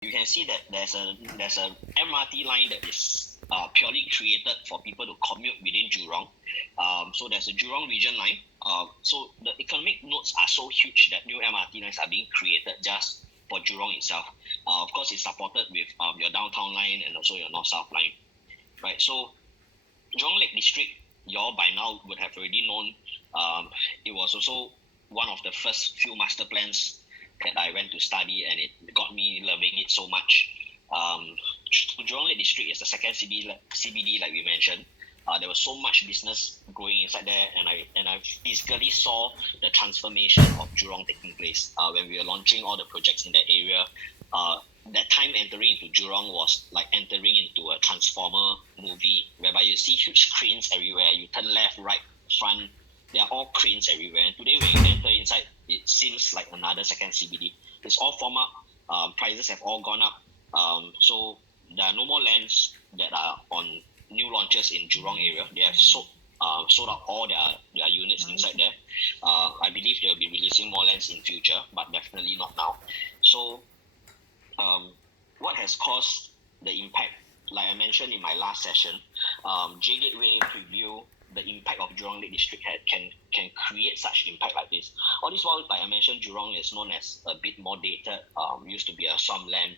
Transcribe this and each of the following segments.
you can see that there's a MRT line that is purely created for people to commute within Jurong. So there's a Jurong region line. So the economic nodes are so huge that new MRT lines are being created just for Jurong itself. Of course, it's supported with your downtown line and also your north-south line, right? So Jurong Lake District, you all by now would have already known. It was also one of the first few master plans that I went to study, and it got me loving it so much. Jurong Lake District is the second CBD, like we mentioned. There was so much business growing inside there, and I physically saw the transformation of Jurong taking place when we were launching all the projects in that area. That time entering into Jurong was like entering into a Transformer movie, whereby you see huge cranes everywhere. You turn left, right, front. There are all cranes everywhere. And today when you enter inside, it seems like another second CBD. It's all formed up. Prices have all gone up. So there are no more lands that are on new launches in Jurong area. They have sold out all their units inside there. I believe they'll be releasing more lands in future, but definitely not now. So what has caused the impact, like I mentioned in my last session, J Gateway preview, the impact of Jurong Lake District can create such impact like this. All this while, like I mentioned, Jurong is known as a bit more dated, used to be a swampland.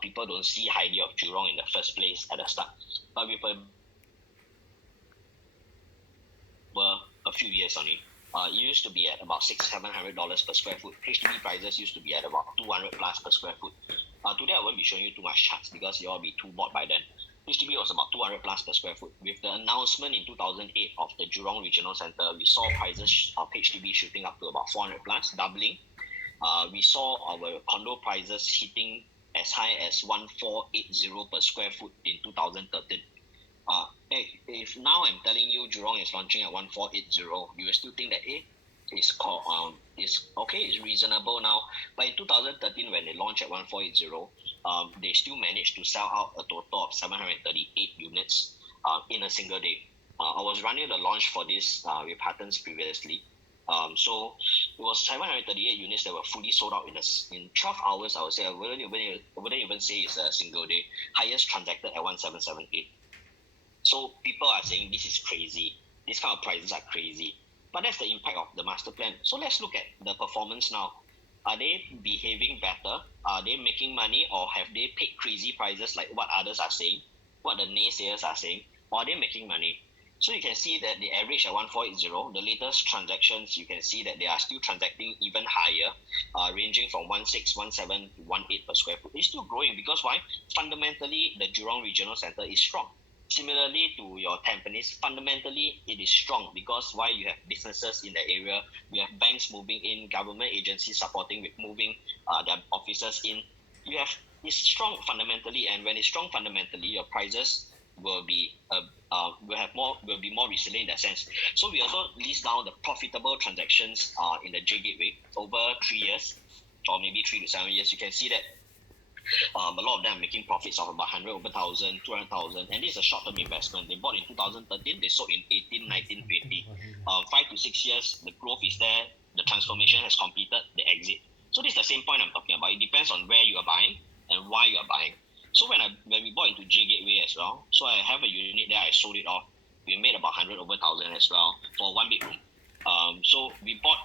People don't see highly of Jurong in the first place at the start. But with a few years only, it used to be at about $600-700 per square foot. HDB prices used to be at about 200 plus per square foot. Today I won't be showing you too much charts because you all be too bored by then. HDB was about 200 plus per square foot. With the announcement in 2008 of the Jurong Regional Centre, we saw prices of HDB shooting up to about 400 plus, doubling. We saw our condo prices hitting as high as 1480 per square foot in 2013. If now I'm telling you Jurong is launching at 1480, you will still think that it's okay, it's reasonable now. But in 2013, when they launched at 1480, they still managed to sell out a total of 738 units in a single day. I was running the launch for this with Hattons previously. So it was 738 units that were fully sold out in 12 hours. I would say I wouldn't even say it's a single day. Highest transacted at 1778. So people are saying this is crazy. These kind of prices are crazy. But that's the impact of the master plan. So let's look at the performance now. Are they behaving better? Are they making money, or have they paid crazy prices like what others are saying, what the naysayers are saying, or are they making money? So you can see that the average at 1480, the latest transactions, you can see that they are still transacting even higher, ranging from 16, 17 to 18 per square foot. It's still growing because why? Fundamentally, the Jurong Regional Centre is strong. Similarly to your Tampines, fundamentally it is strong because why? You have businesses in the area, you have banks moving in, government agencies supporting with moving their offices in. It's strong fundamentally, and when it's strong fundamentally, your prices will be more resilient in that sense. So we also list down the profitable transactions in the J Gateway over 3 years, or maybe 3 to 7 years. You can see that a lot of them are making profits of about 100 over 1,000, 200,000, and this is a short-term investment. They bought in 2013, they sold in 18, 19, 20. 5 to 6 years, the growth is there, the transformation has completed, they exit. So this is the same point I'm talking about. It depends on where you are buying and why you are buying. So when we bought into J Gateway as well, so I have a unit there, I sold it off. We made about 100 over 1,000 as well for one bedroom. So we bought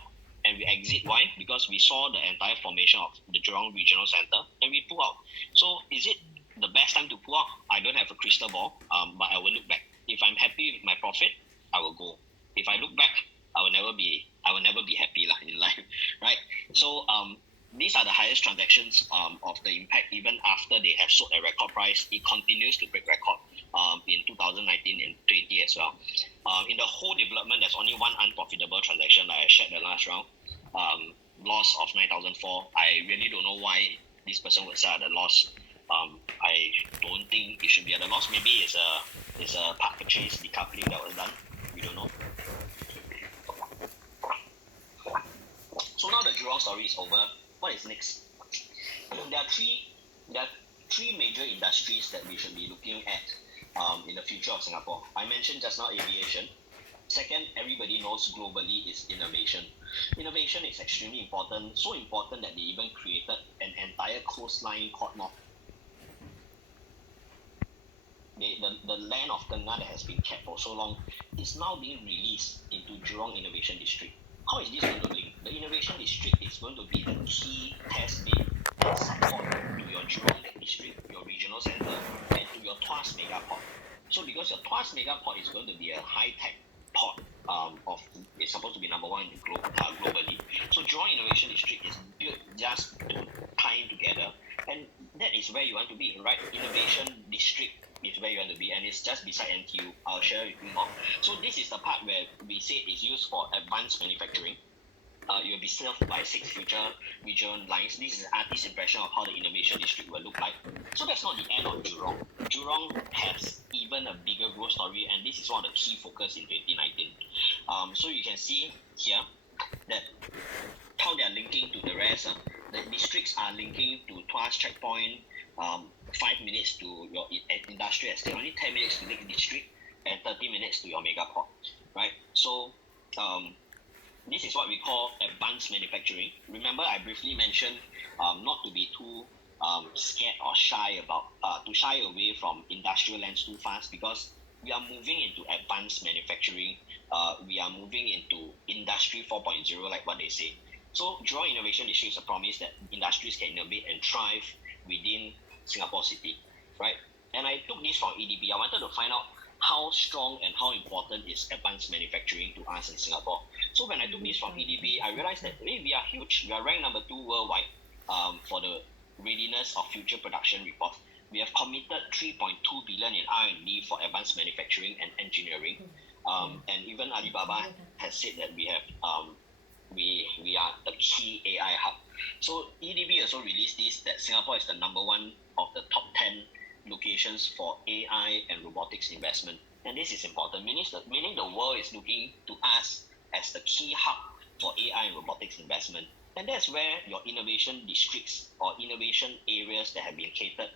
and we exit. Why? Because we saw the entire formation of the Jurong Regional Centre and we pull out. So is it the best time to pull out? I don't have a crystal ball, but I will look back. If I'm happy with my profit, I will go. If I look back, I will never be happy in life, right? So these are the highest transactions of the impact. Even after they have sold at record price, it continues to break record in 2019 and 20 as well. In the whole development, there's only one unprofitable transaction that I shared the last round. Loss of 9,004. I really don't know why this person would sell at a loss. I don't think it should be at a loss. Maybe it's a part purchase decoupling that was done. We don't know. So now the Jurong story is over. What is next? There are three major industries that we should be looking at in the future of Singapore. I mentioned just now aviation. Second, everybody knows globally is innovation. Innovation is extremely important, so important that they even created an entire coastline called North the land of Tengah that has been kept for so long is now being released into Jurong Innovation District. How is this going to link? The Innovation District is going to be the key test bed and support to your Jurong Lake District, your regional center, and to your Tuas Megaport. So because your Tuas Megaport is going to be a high-tech port it's supposed to be number one in the globally. So Jurong Innovation District is built just to tie in together, and that is where you want to be, right? Innovation District is where you want to be, and it's just beside NTU. I'll share with you more. So this is the part where we say it's used for advanced manufacturing. You'll be served by 6 future regional lines. This is an artist's impression of how the innovation district will look like. So that's not the end of Jurong. Jurong has even a bigger growth story, and this is one of the key focus in 2019. So you can see here that how they are linking to the rest. The districts are linking to Tuas checkpoint, 5 minutes to your industrial estate, only 10 minutes to Lake District, and 30 minutes to your megaport, right? So this is what we call advanced manufacturing. Remember, I briefly mentioned not to be too scared or shy to shy away from industrial lands too fast, because we are moving into advanced manufacturing. We are moving into industry 4.0, like what they say. So Jurong Innovation District is a promise that industries can innovate and thrive within Singapore City, right? And I took this from EDB. I wanted to find out how strong and how important is advanced manufacturing to us in Singapore. So when I took this from EDB, I realized that we are huge. We are ranked number 2 worldwide for the readiness of future production report. We have committed 3.2 billion in R&D for advanced manufacturing and engineering. And even Alibaba has said that we have we are the key AI hub. So EDB also released this, that Singapore is the number 1 of the top 10 locations for AI and robotics investment. And this is important, meaning the world is looking to us as the key hub for AI and robotics investment. And that's where your innovation districts or innovation areas that have been catered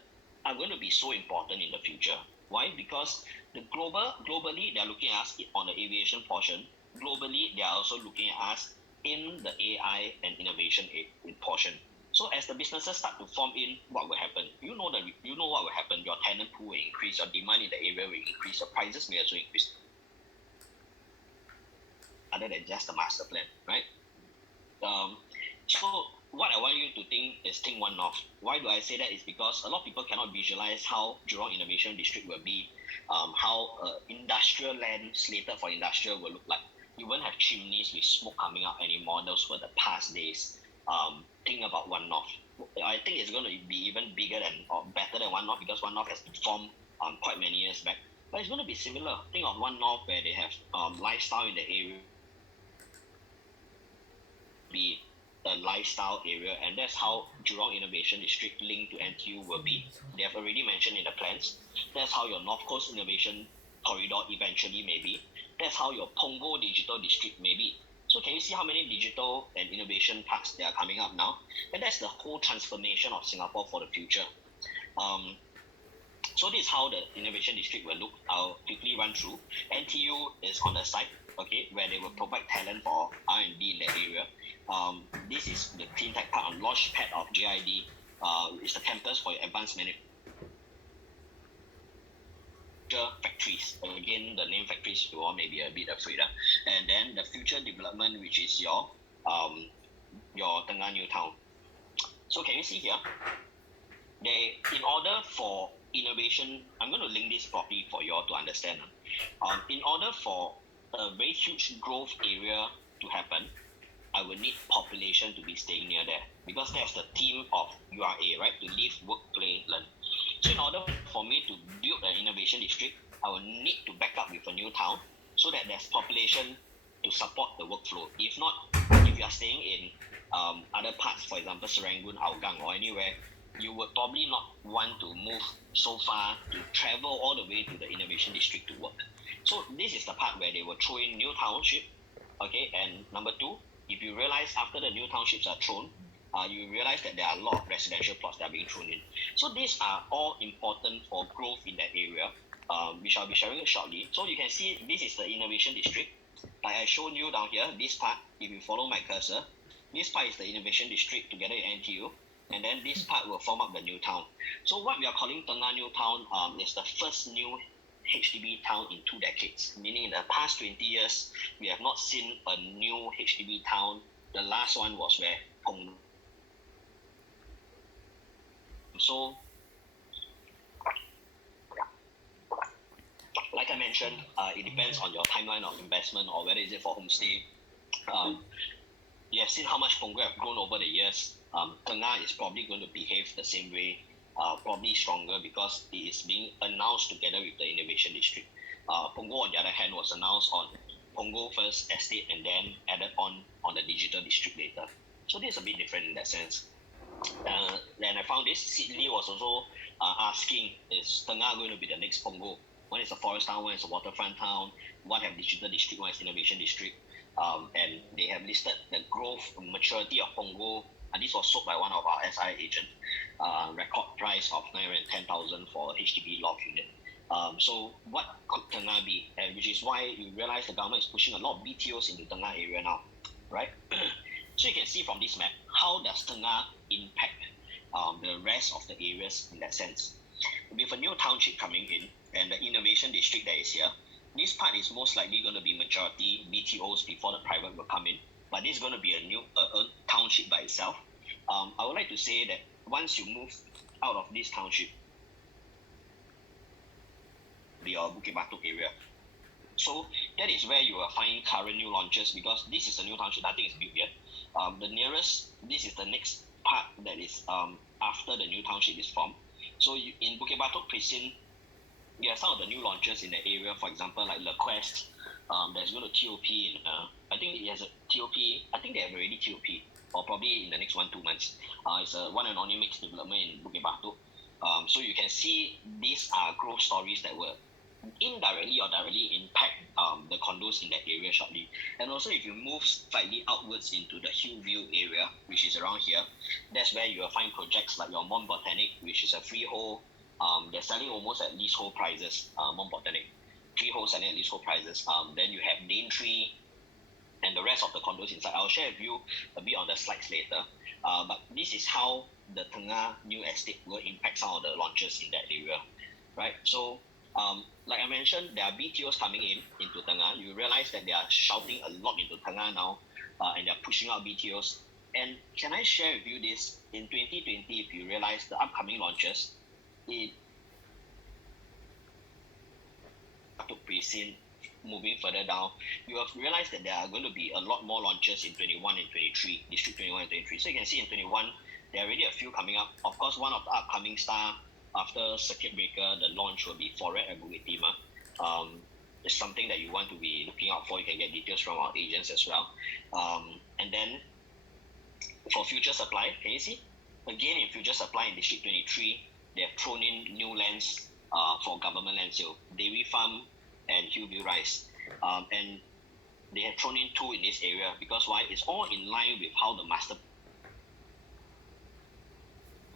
are going to be so important in the future. Why? Because globally, they are looking at us on the aviation portion. Globally, they are also looking at us in the AI and innovation portion. So as the businesses start to form in, what will happen? You know what will happen. Your tenant pool will increase, your demand in the area will increase, your prices may also increase. Other than just the master plan, right? So what I want you to think one off. Why do I say that? Is because a lot of people cannot visualize how Jurong Innovation District will be, how industrial land slated for industrial will look like. You won't have chimneys with smoke coming out anymore. Those were the past days. Think about One North. I think it's going to be even bigger or better than One North, because One North has been formed quite many years back. But it's going to be similar. Think of One North, where they have lifestyle in the area, be a lifestyle area, and that's how Jurong Innovation District linked to NTU will be. They have already mentioned in the plans. That's how your North Coast Innovation Corridor eventually may be. That's how your Punggol Digital District may be. So can you see how many digital and innovation parks that are coming up now? And that's the whole transformation of Singapore for the future. So this is how the innovation district will look. I'll quickly run through. NTU is on the site, okay, where they will provide talent for R&D in that area. This is the clean tech part on launchpad of JID. It's the campus for your advanced manufacturing factories. Again, the name factories, you all may be a bit afraid. And then the future development, which is your Tengah New Town. So can you see here? In order for innovation, I'm going to link this properly for you all to understand. In order for a very huge growth area to happen, I will need population to be staying near there, because that's the theme of URA, right? To live, work, play, learn. So in order for me to build an innovation district, I will need to back up with a new town so that there's population to support the workflow. If not, if you are staying in other parts, for example, Serangoon, Hougang, or anywhere, you would probably not want to move so far to travel all the way to the innovation district to work. So this is the part where they will throw in new township, okay? And number 2, if you realize after the new townships are thrown, you realize that there are a lot of residential plots that are being thrown in. So these are all important for growth in that area, which I'll be sharing shortly. So you can see this is the innovation district. Like I showed you down here, this part, if you follow my cursor, this part is the innovation district together with NTU. and then this part will form up the new town. So what we are calling Tengah New Town is the first new HDB town in 2 decades, meaning in the past 20 years, we have not seen a new HDB town. The last one was where Punggol. So, like I mentioned, it depends on your timeline of investment or whether is it for homestay. You have seen how much Punggol have grown over the years. Tengah is probably going to behave the same way, probably stronger because it is being announced together with the Innovation District. Punggol, on the other hand, was announced on Punggol first estate and then added on the Digital District later. So this is a bit different in that sense. Then I found this. Sidley was also asking, is Tengah going to be the next Punggol? One is a forest town, one is a waterfront town, one have Digital District, one is Innovation District. And they have listed the growth maturity of Punggol. And this was sold by one of our SI agents. Record price of 910,000 for a HDB loft unit. So what could Tengah be? Which is why you realize the government is pushing a lot of BTOs into Tengah area now, right? So you can see from this map, how does Tengah impact the rest of the areas in that sense? With a new township coming in and the Innovation District that is here, this part is most likely going to be majority BTOs before the private will come in. But this is going to be a new township by itself. I would like to say that once you move out of this township, your Bukit Batok area. So that is where you will find current new launches because this is a new township, nothing is built yet. The nearest, this is the next part that is after the new township is formed. So in Bukit Batok Precinct, you have some of the new launches in the area, for example, like Le Quest. There's going to TOP in, I think it has a TOP, I think they have already TOP, or probably in the next 1-2 months. It's a one and only mixed development in Bukit Batok. So you can see these are growth stories that will indirectly or directly impact the condos in that area shortly. And also if you move slightly outwards into the Hillview area, which is around here, that's where you will find projects like your Mont Botanic, which is a freehold. They're selling almost at leasehold prices, Mont Botanic. Freehold selling at leasehold prices. Then you have Daintree and the rest of the condos inside. I'll share with you a bit on the slides later. But this is how the Tengah new estate will impact some of the launches in that area, right? So like I mentioned, there are BTOs coming into Tengah. You realize that they are shouting a lot into Tengah now, and they're pushing out BTOs. And can I share with you this? In 2020, if you realize the upcoming launches, it took precinct moving further down, you have realized that there are going to be a lot more launches in 21 and 23, District 21 and 23. So you can see in 21, there are already a few coming up. Of course, one of the upcoming star after Circuit Breaker, the launch will be Foret at Bukit Timah. It's something that you want to be looking out for. You can get details from our agents as well. And then for future supply, can you see? Again, in future supply in District 23, they have thrown in new lands for government land sale, Dairy Farm and Hillview Rise. And they have thrown in 2 in this area because why? It's all in line with how the master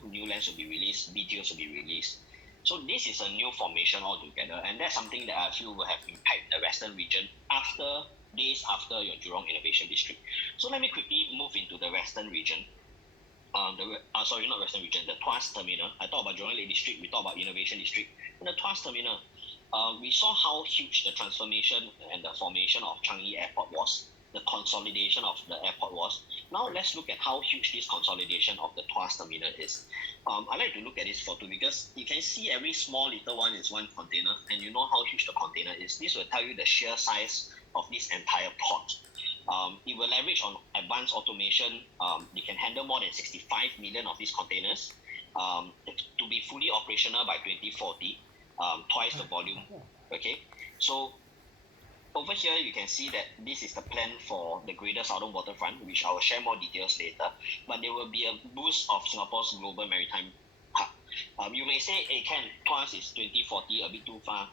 new lands will be released, BTOs will be released. So this is a new formation altogether, and that's something that I feel will have impact the Western region days after your Jurong Innovation District. So let me quickly move into the Western region. Sorry, not Western region, the Tuas Terminal. I talked about Jurong Lake District, we talked about Innovation District. In the Tuas Terminal, we saw how huge the transformation and the formation of Changi Airport was, the consolidation of the airport was. Now let's look at how huge this consolidation of the Tuas Terminal is. I like to look at this photo because you can see every small little one is one container, and you know how huge the container is. This will tell you the sheer size of this entire port. It will leverage on advanced automation. They can handle more than 65 million of these containers to be fully operational by 2040, twice the volume. Okay, so over here you can see that this is the plan for the Greater Southern Waterfront, which I will share more details later. But there will be a boost of Singapore's global maritime hub. You may say, hey Ken, Tuas is 2040, a bit too far.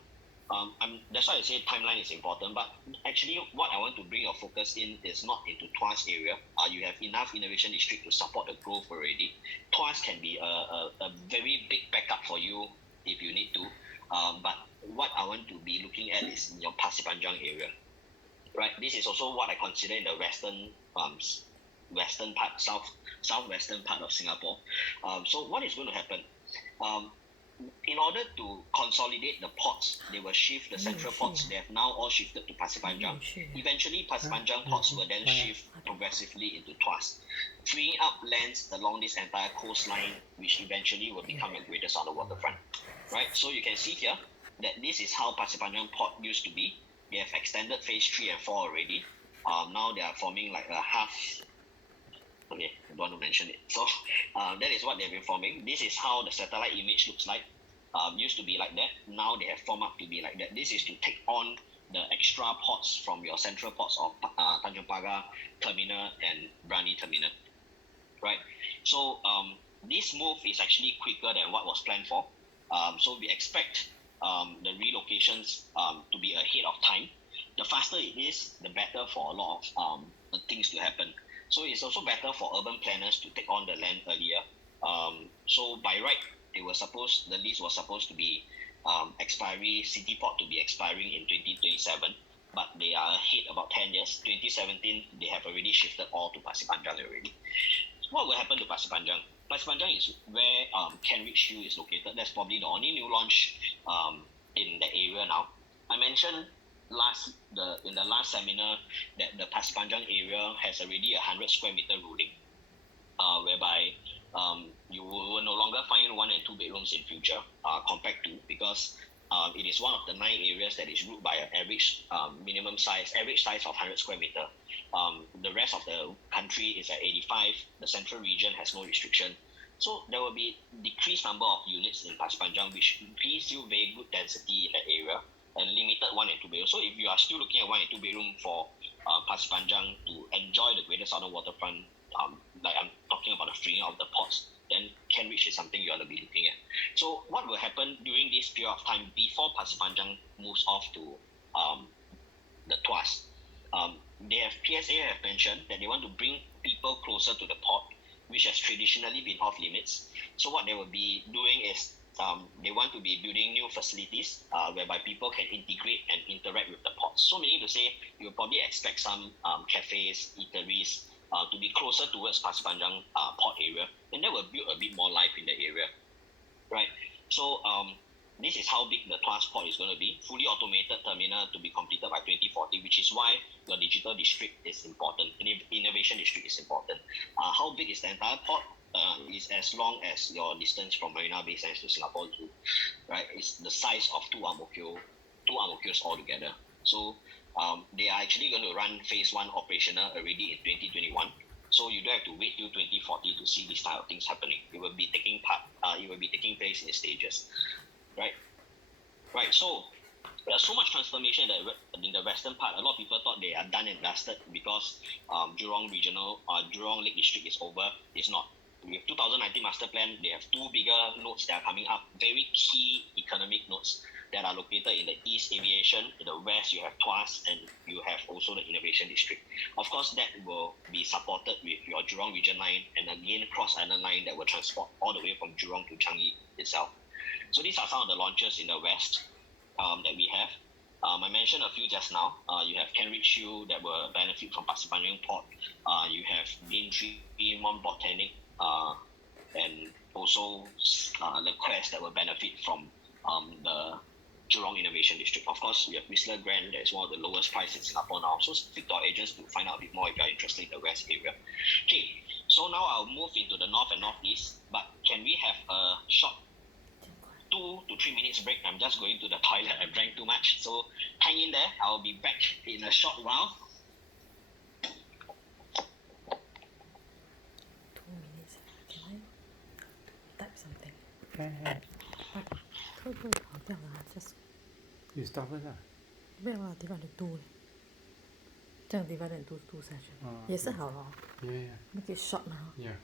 That's why I say timeline is important, but actually what I want to bring your focus in is not into Tuas area. You have enough Innovation District to support the growth already. Tuas can be a very big backup for you if you need to, but what I want to be looking at is in your Pasir Panjang area, right? This is also what I consider in the Western western part, southwestern part of Singapore. So what is going to happen? In order to consolidate the ports, they will shift the central ports. They have now all shifted to Pasir Panjang. Eventually, Pasir Panjang ports will then shift progressively into Tuas, freeing up lands along this entire coastline, which eventually will become the Greater Southern Waterfront. Right? So you can see here that this is how Pasir Panjang port used to be. They have extended phase 3 and 4 already. Now they are forming like a half. Okay, I don't want to mention it. So that is what they've been forming. This is how the satellite image looks like. Used to be like that. Now they have formed up to be like that. This is to take on the extra ports from your central ports of Tanjong Pagar Terminal and Brani Terminal. Right? So this move is actually quicker than what was planned for. So we expect the relocations to be ahead of time. The faster it is, the better for a lot of things to happen. So it's also better for urban planners to take on the land earlier. So by right, the lease was supposed to be expiry, City Port to be expiring in 2027, but they are ahead about 10 years. 2017, they have already shifted all to Pasir Panjang already. So what will happen to Pasir Panjang? Pasir Panjang is where Kent Ridge Hill is located. That's probably the only new launch in the area now. I mentioned in the last seminar that the Pasir Panjang area has already 100 square meter ruling, whereby you will no longer find 1 and 2 bedrooms in future compared to, because it is one of the 9 areas that is ruled by an average average size of 100 square meter. The rest of the country is at 85. The central region has no restriction. So there will be decreased number of units in Pasir Panjang, which gives you very good density in that area and limited 1 and 2 bedroom. So if you are still looking at 1 and 2 bedroom for Pasir Panjang to enjoy the Greater Southern Waterfront, like I'm talking about the freeing of the ports, then Kent Ridge is something you ought to be looking at. So what will happen during this period of time before Pasir Panjang moves off to the Tuas? PSA have mentioned that they want to bring people closer to the port, which has traditionally been off limits. So what they will be doing is they want to be building new facilities whereby people can integrate and interact with the ports. So meaning to say, you'll probably expect some cafes, eateries to be closer towards Pasir Panjang port area, and that will build a bit more life in the area, right? So this is how big the Tuas port is going to be. Fully automated terminal to be completed by 2040, which is why your digital district is important. Innovation district is important. How big is the entire port? Is as long as your distance from Marina Bay Sands to Singapore Zoo, right? It's the size of two Ang Mo Kios altogether. So they are actually going to run phase 1 operational already in 2021. So you don't have to wait till 2040 to see these type of things happening. It will be taking place in stages, right? Right. So there's so much transformation in the western part. A lot of people thought they are done and dusted because Jurong Lake District is over. It's not. With 2019 master plan, they have 2 bigger nodes that are coming up, very key economic nodes that are located in the east, aviation. In the west, you have Tuas, and you have also the innovation district. Of course, that will be supported with your Jurong Region Line and again Cross Island Line that will transport all the way from Jurong to Changi itself. So these are some of the launches in the west that we have. I mentioned a few just now. You have Kent Ridge Hill that will benefit from Pasir Panjang Port. You have Daintree, Mont Botanic, and also the Quest that will benefit from the Jurong Innovation District. Of course, we have Whistler Grand, that is one of the lowest price in Singapore now. So speak to our agents to find out a bit more if you are interested in the west area. Okay, so now I'll move into the north and northeast, but can we have a short 2 to 3 minutes break? I'm just going to the toilet. I drank too much. So hang in there. I'll be back in a short while. 2 minutes. Can I type something? Can. 会不会跑掉啊 Just You start first 不要啊 divide into 2这样 divide into 2 session 也是好咯 Yeah. Make it short 嘛 Yeah.